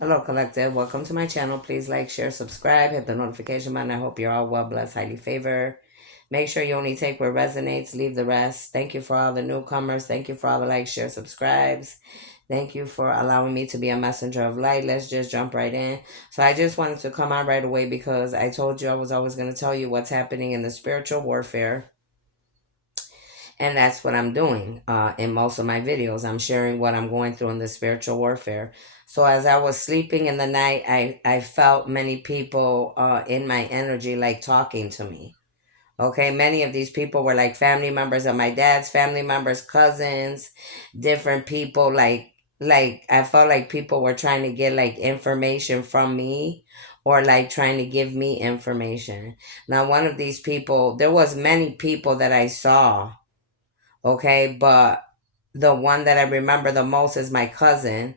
Hello, Collective. Welcome to my channel. Please like, share, subscribe, hit the notification button. I hope you're all well, blessed, highly favored. Make sure you only take what resonates, leave the rest. Thank you for all the newcomers. Thank you for all the likes, share, subscribes. Thank you for allowing me to be a messenger of light. Let's just jump right in. So I just wanted to come on right away because I told you I was always going to tell you what's happening in the spiritual warfare. And that's what I'm doing in most of my videos. I'm sharing what I'm going through in the spiritual warfare. So as I was sleeping in the night, I felt many people in my energy like talking to me. Okay, many of these people were like family members of my dad's family members, cousins, different people. Like I felt like people were trying to get like information from me or like trying to give me information. Now, one of these people, there was many people that I saw, okay, but the one that I remember the most is my cousin,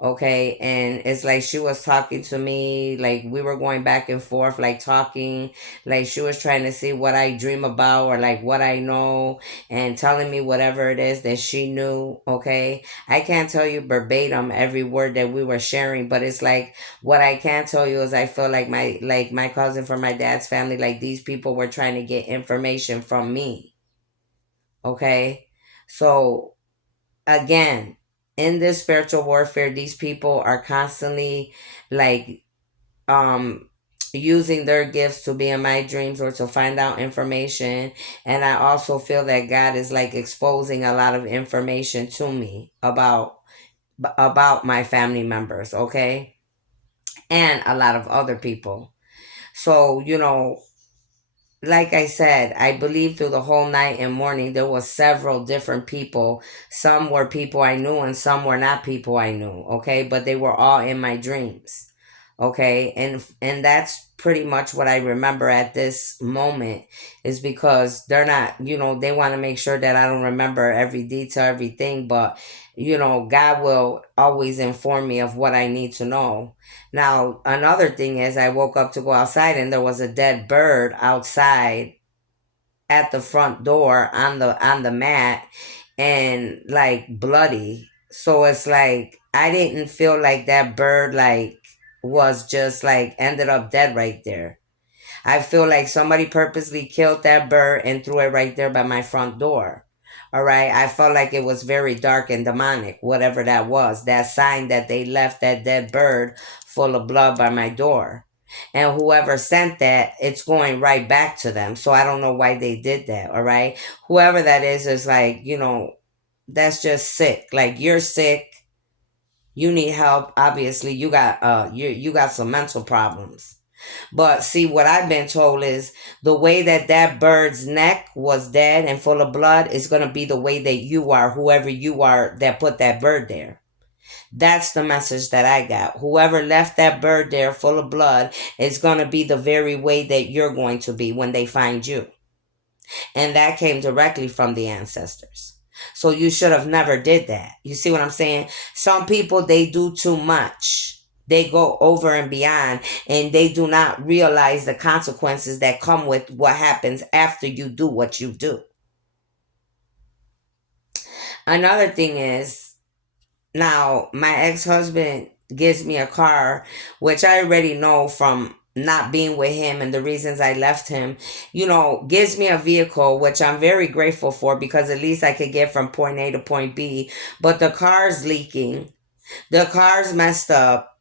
okay, and it's like she was talking to me, like we were going back and forth, like talking, like she was trying to see what I dream about or like what I know and telling me whatever it is that she knew, okay. I can't tell you verbatim every word that we were sharing, but it's like what I can tell you is I feel like my cousin from my dad's family, like these people were trying to get information from me, okay. So again, in this spiritual warfare, these people are constantly like um using their gifts to be in my dreams or to find out information. And I also feel that God is like exposing a lot of information to me about my family members, okay, and a lot of other people. So like I said, I believe through the whole night and morning there was several different people. Some were people I knew and some were not people I knew, okay? But they were all in my dreams. Okay? And that's pretty much what I remember at this moment is because they're not, they want to make sure that I don't remember every detail, everything, but God will always inform me of what I need to know. Now, another thing is I woke up to go outside and there was a dead bird outside at the front door on the mat and like bloody. So it's like I didn't feel like that bird like was just like ended up dead right there. I feel like somebody purposely killed that bird and threw it right there by my front door. All right. I felt like it was very dark and demonic, whatever that was. That sign that they left that dead bird full of blood by my door. And whoever sent that, it's going right back to them. So I don't know why they did that. All right. Whoever that is like, that's just sick. Like you're sick. You need help. Obviously, you got some mental problems. But see, what I've been told is the way that that bird's neck was dead and full of blood is going to be the way that you are, whoever you are that put that bird there. That's the message that I got. Whoever left that bird there full of blood is going to be the very way that you're going to be when they find you. And that came directly from the ancestors. So you should have never did that. You see what I'm saying? Some people, they do too much. They go over and beyond and they do not realize the consequences that come with what happens after you do what you do. Another thing is, now my ex-husband gives me a car, which I already know from not being with him and the reasons I left him, gives me a vehicle, which I'm very grateful for because at least I could get from point A to point B. But the car's leaking. The car's messed up.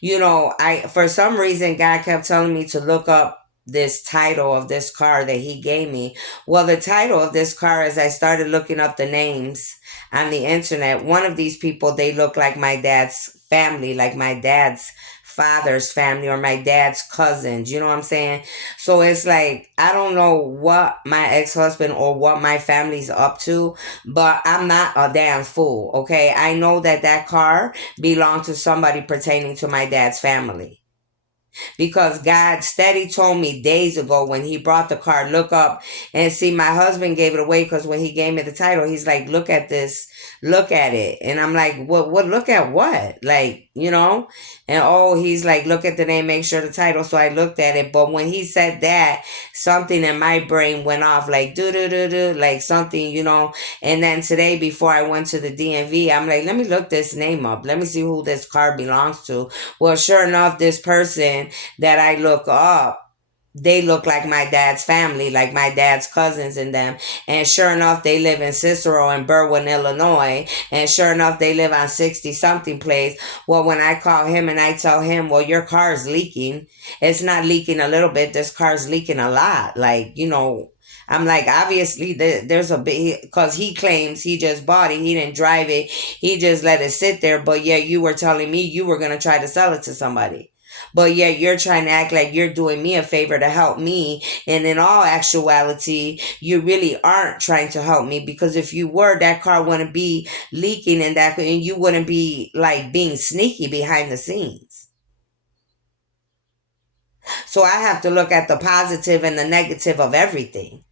I for some reason God kept telling me to look up this title of this car that he gave me. Well, the title of this car, as I started looking up the names on the internet, one of these people, they look like my dad's family, like my dad's father's family or my dad's cousins. You know what I'm saying? So it's like I don't know what my ex-husband or what my family's up to, but I'm not a damn fool, okay? I know that that car belonged to somebody pertaining to my dad's family. Because God steady told me days ago when he brought the car, look up and see. My husband gave it away because when he gave me the title, he's like, look at this. look at it. And I'm like, what, look at what? Like, you know? And oh, he's like, look at the name, make sure the title. So I looked at it. But when he said that, something in my brain went off like, do, do, do, do, like something, you know? And then today, before I went to the DMV, I'm like, let me look this name up. Let me see who this car belongs to. Well, sure enough, this person that I look up, they look like my dad's family, like my dad's cousins and them. And sure enough, they live in Cicero and Berwyn, Illinois. And sure enough, they live on 60 something place. Well, when I call him and I tell him, well, your car is leaking, it's not leaking a little bit. This car's leaking a lot. Like, you know, I'm like, obviously, there's a big, because he claims he just bought it. He didn't drive it. He just let it sit there. But yeah, you were telling me you were going to try to sell it to somebody. But yeah, you're trying to act like you're doing me a favor to help me. And in all actuality, you really aren't trying to help me, because if you were, that car wouldn't be leaking and you wouldn't be like being sneaky behind the scenes. So I have to look at the positive and the negative of everything.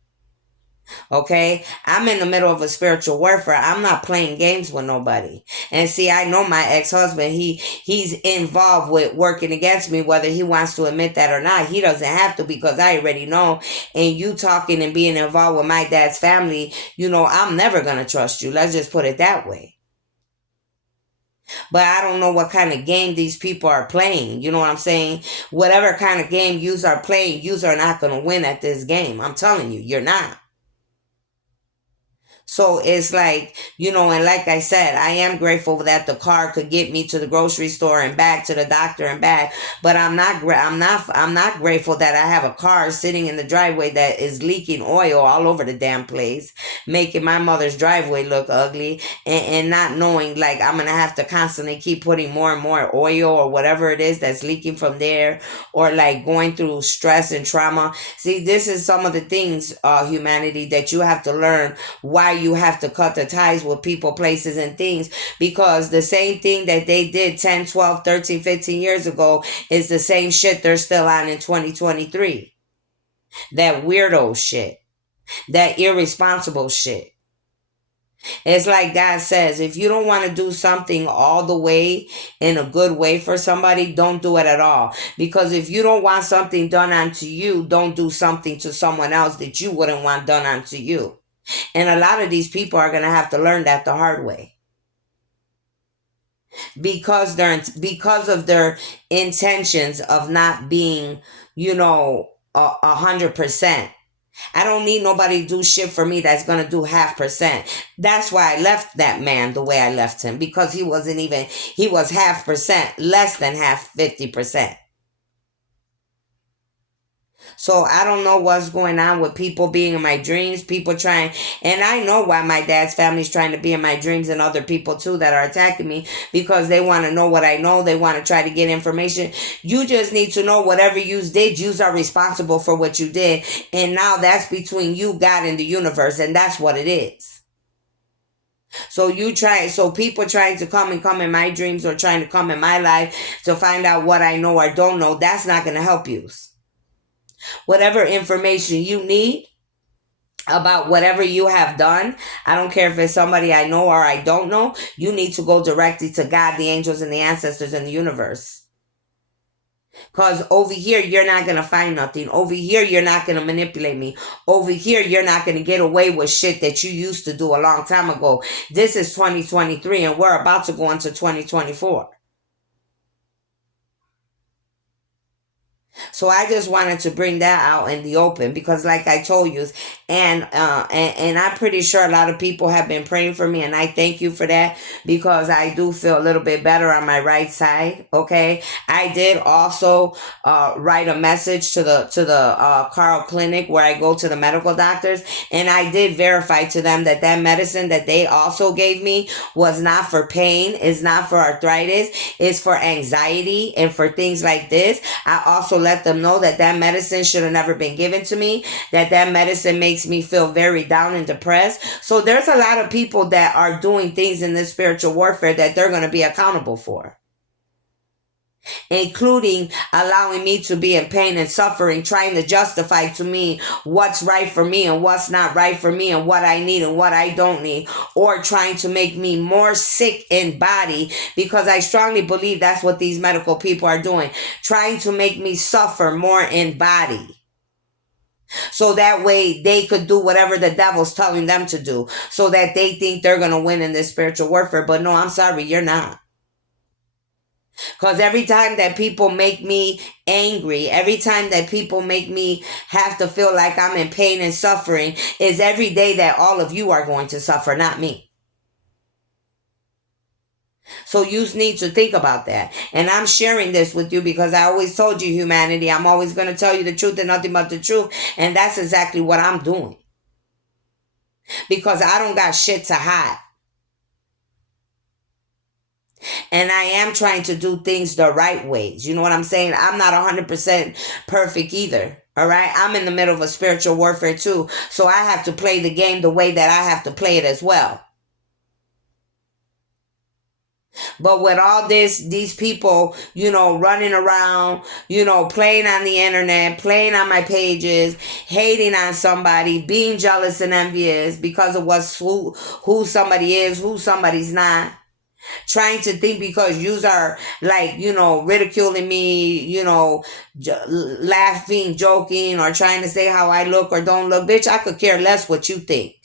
Okay, I'm in the middle of a spiritual warfare. I'm not playing games with nobody. And see, I know my ex-husband, he's involved with working against me, whether he wants to admit that or not. He doesn't have to, because I already know. And you talking and being involved with my dad's family, you know, I'm never gonna trust you. Let's just put it that way. But I don't know what kind of game these people are playing. You know what I'm saying? Whatever kind of game you are playing, you are not gonna win at this game. I'm telling you, you're not. So it's like, you know, and like I said, I am grateful that the car could get me to the grocery store and back, to the doctor and back. But I'm not grateful that I have a car sitting in the driveway that is leaking oil all over the damn place, making my mother's driveway look ugly, and not knowing like I'm gonna have to constantly keep putting more and more oil or whatever it is that's leaking from there, or like going through stress and trauma. See, this is some of the things, humanity, that you have to learn, why you have to cut the ties with people, places, and things, because the same thing that they did 10, 12, 13, 15 years ago is the same shit they're still on in 2023. That weirdo shit, that irresponsible shit. It's like God says, if you don't want to do something all the way in a good way for somebody, don't do it at all. Because if you don't want something done unto you, don't do something to someone else that you wouldn't want done unto you. And a lot of these people are going to have to learn that the hard way, because of their intentions of not being, you know, 100%. I don't need nobody to do shit for me that's gonna do 0.5%. That's why I left that man the way I left him, because he wasn't even, he was 0.5%, less than half, 50%. So I don't know what's going on with people being in my dreams, people trying, and I know why my dad's family's trying to be in my dreams, and other people too that are attacking me, because they want to know what I know. They want to try to get information. You just need to know whatever you did, you are responsible for what you did. And now that's between you, God, and the universe, and that's what it is. So people trying to come in my dreams, or trying to come in my life to find out what I know or don't know, that's not going to help you. Whatever information you need about whatever you have done, I don't care if it's somebody I know or I don't know, you need to go directly to God, the angels, and the ancestors in the universe. Because over here, you're not going to find nothing. Over here, you're not going to manipulate me. Over here, you're not going to get away with shit that you used to do a long time ago. This is 2023, and we're about to go into 2024. So I just wanted to bring that out in the open, because like I told you, and I'm pretty sure a lot of people have been praying for me, and I thank you for that, because I do feel a little bit better on my right side. Okay, I did also write a message to the Carl Clinic, where I go to the medical doctors, and I did verify to them that medicine that they also gave me was not for pain, is not for arthritis, it's for anxiety and for things like this. I also let them know that medicine should have never been given to me, that medicine makes me feel very down and depressed. So there's a lot of people that are doing things in this spiritual warfare that they're going to be accountable for. including allowing me to be in pain and suffering, trying to justify to me what's right for me and what's not right for me and what I need and what I don't need, or trying to make me more sick in body, because I strongly believe that's what these medical people are doing, trying to make me suffer more in body. So that way they could do whatever the devil's telling them to do, so that they think they're going to win in this spiritual warfare. But no, I'm sorry, you're not. Because every time that people make me angry, every time that people make me have to feel like I'm in pain and suffering, is every day that all of you are going to suffer, not me. So you need to think about that. And I'm sharing this with you because I always told you, humanity, I'm always going to tell you the truth and nothing but the truth. And that's exactly what I'm doing. Because I don't got shit to hide. And I am trying to do things the right ways. You know what I'm saying? I'm not 100% perfect either. All right. I'm in the middle of a spiritual warfare too. So I have to play the game the way that I have to play it as well. But with all this, these people, running around, playing on the internet, playing on my pages, hating on somebody, being jealous and envious because of who somebody is, who somebody's not. Trying to think because yous are like, ridiculing me, laughing, joking, or trying to say how I look or don't look. Bitch, I could care less what you think.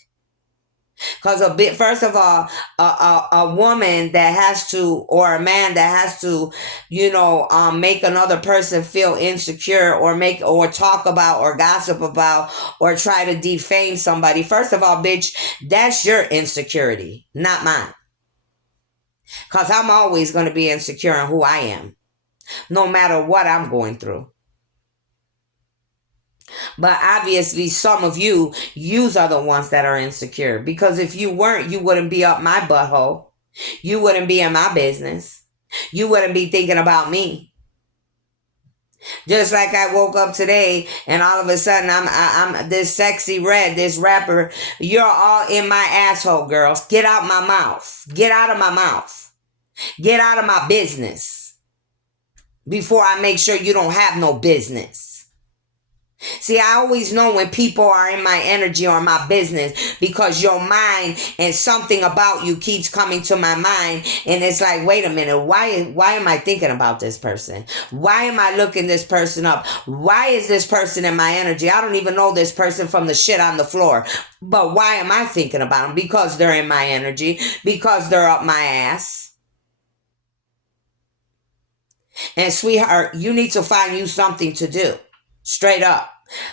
Because first of all, a woman that has to, or a man that has to, make another person feel insecure, or talk about, or gossip about, or try to defame somebody. First of all, bitch, that's your insecurity, not mine. Because I'm always going to be insecure in who I am, no matter what I'm going through. But obviously, some of yous are the ones that are insecure. Because if you weren't, you wouldn't be up my butthole. You wouldn't be in my business. You wouldn't be thinking about me. Just like I woke up today and all of a sudden I'm this Sexy Red, this rapper. You're all in my asshole, girls. Get out my mouth. Get out of my mouth. Get out of my business before I make sure you don't have no business. See, I always know when people are in my energy or my business, because your mind and something about you keeps coming to my mind, and it's like, wait a minute, why am I thinking about this person? Why am I looking this person up? Why is this person in my energy? I don't even know this person from the shit on the floor, but why am I thinking about them? Because they're in my energy, because they're up my ass. And sweetheart, you need to find you something to do. Straight up.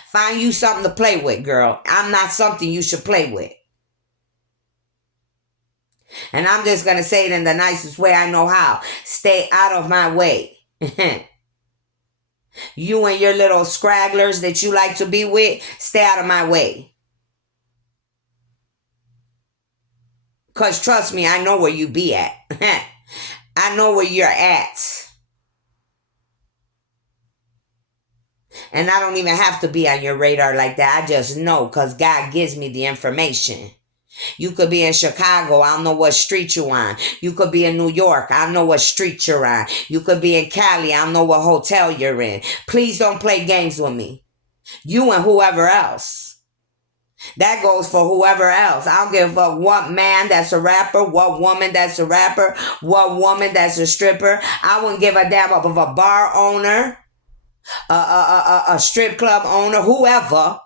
Find you something to play with, girl. I'm not something you should play with. And I'm just going to say it in the nicest way I know how. Stay out of my way. You and your little scragglers that you like to be with, stay out of my way. Because trust me, I know where you be at. I know where you're at. And I don't even have to be on your radar like that. I just know because God gives me the information. You could be in Chicago. I don't know what street you're on. You could be in New York. I don't know what street you're on. You could be in Cali. I don't know what hotel you're in. Please don't play games with me. You and whoever else. That goes for whoever else. I don't give a fuck what man that's a rapper, what woman that's a rapper, what woman that's a stripper. I wouldn't give a damn of a bar owner, a strip club owner, whoever.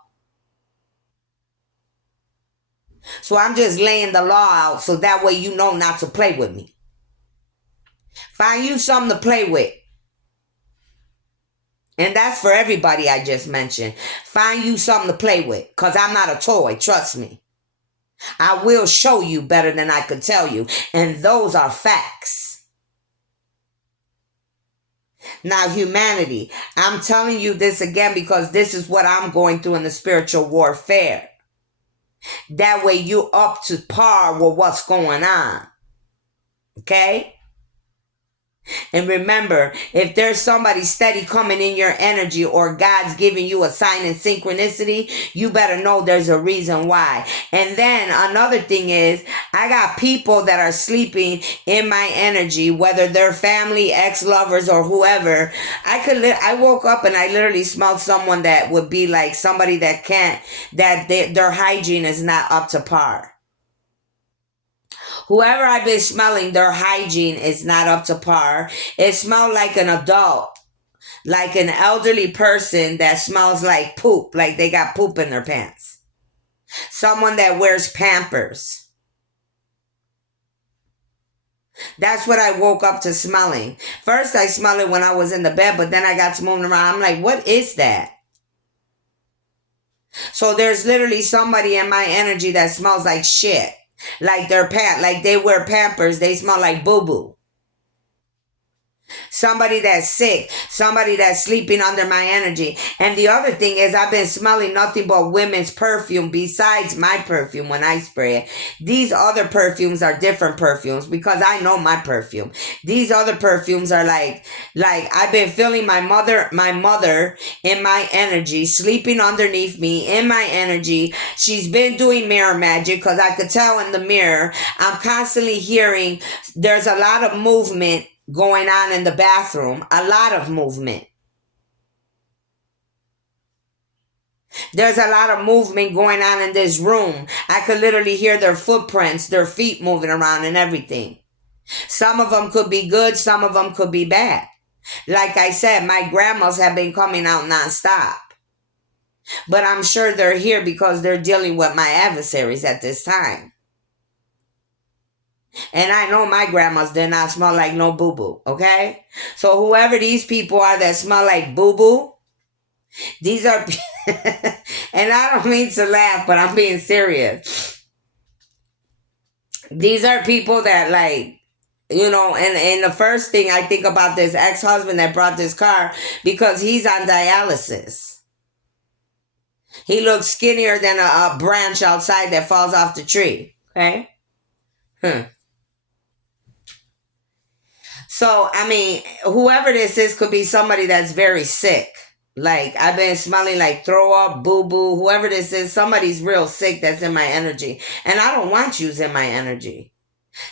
So I'm just laying the law out so that way you know not to play with me. Find you something to play with. And that's for everybody I just mentioned. Find you something to play with, because I'm not a toy, trust me. I will show you better than I could tell you. And those are facts. Now, humanity, I'm telling you this again because this is what I'm going through in the spiritual warfare. That way you up to par with what's going on. Okay? And remember, if there's somebody steady coming in your energy or God's giving you a sign in synchronicity, you better know there's a reason why. And then another thing is, I got people that are sleeping in my energy, whether they're family, ex-lovers, or whoever. I woke up and I literally smelled someone that would be like somebody that their hygiene is not up to par. Whoever I've been smelling, their hygiene is not up to par. It smelled like an adult, like an elderly person that smells like poop, like they got poop in their pants. Someone that wears Pampers. That's what I woke up to smelling. First, I smelled it when I was in the bed, but then I got to moving around. I'm like, what is that? So there's literally somebody in my energy that smells like shit. Like like they wear Pampers, they smell like boo-boo. Somebody that's sick, somebody that's sleeping under my energy. And the other thing is, I've been smelling nothing but women's perfume besides my perfume when I spray it. These other perfumes are different perfumes because I know my perfume. These other perfumes are like I've been feeling my mother in my energy, sleeping underneath me in my energy. She's been doing mirror magic because I could tell in the mirror. I'm constantly hearing there's a lot of movement going on in the bathroom, a lot of movement. There's a lot of movement going on in this room. I could literally hear their footprints, their feet moving around and everything. Some of them could be good, some of them could be bad. Like I said, my grandmas have been coming out nonstop. But I'm sure they're here because they're dealing with my adversaries at this time. And I know my grandmas did not smell like no boo-boo, okay? So whoever these people are that smell like boo-boo, these are, and I don't mean to laugh, but I'm being serious. These are people that and the first thing I think about this ex-husband that brought this car because he's on dialysis. He looks skinnier than a branch outside that falls off the tree, okay? So, I mean, whoever this is could be somebody that's very sick. Like, I've been smelling like throw up, boo-boo, whoever this is, somebody's real sick that's in my energy. And I don't want you in my energy.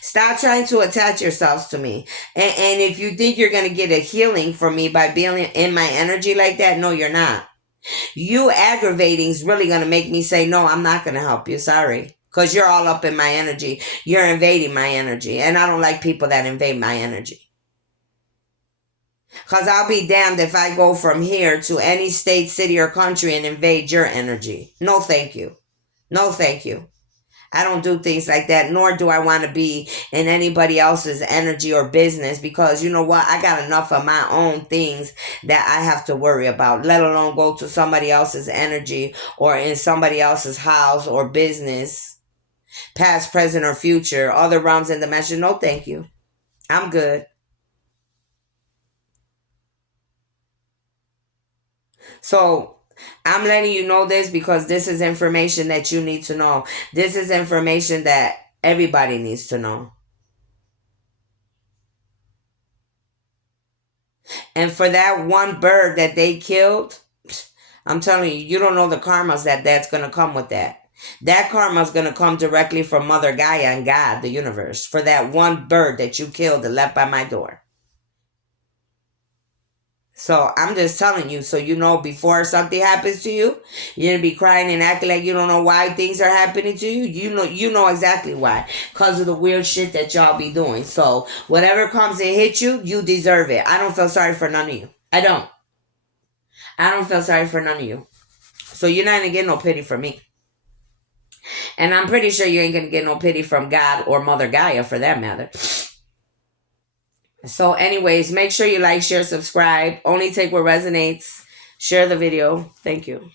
Stop trying to attach yourselves to me. And if you think you're going to get a healing from me by being in my energy like that, no, you're not. You aggravating is really going to make me say, no, I'm not going to help you. Sorry. Because you're all up in my energy. You're invading my energy. And I don't like people that invade my energy. Because I'll be damned if I go from here to any state, city, or country and invade your energy. No, thank you. No, thank you. I don't do things like that, nor do I want to be in anybody else's energy or business because you know what? I got enough of my own things that I have to worry about, let alone go to somebody else's energy or in somebody else's house or business, past, present, or future, other realms and dimensions. No, thank you. I'm good. So I'm letting you know this because this is information that you need to know. This is information that everybody needs to know. And for that one bird that they killed, I'm telling you, you don't know the karmas that's going to come with that. That karma is going to come directly from Mother Gaia and God, the universe, for that one bird that you killed and left by my door. So I'm just telling you, so you know before something happens to you, you're gonna be crying and acting like you don't know why things are happening to you. You know exactly why. Because of the weird shit that y'all be doing. So whatever comes and hits you, you deserve it. I don't feel sorry for none of you. I don't. I don't feel sorry for none of you. So you're not gonna get no pity from me. And I'm pretty sure you ain't gonna get no pity from God or Mother Gaia for that matter. So, anyways, make sure you like, share, subscribe. Only take what resonates. Share the video. Thank you.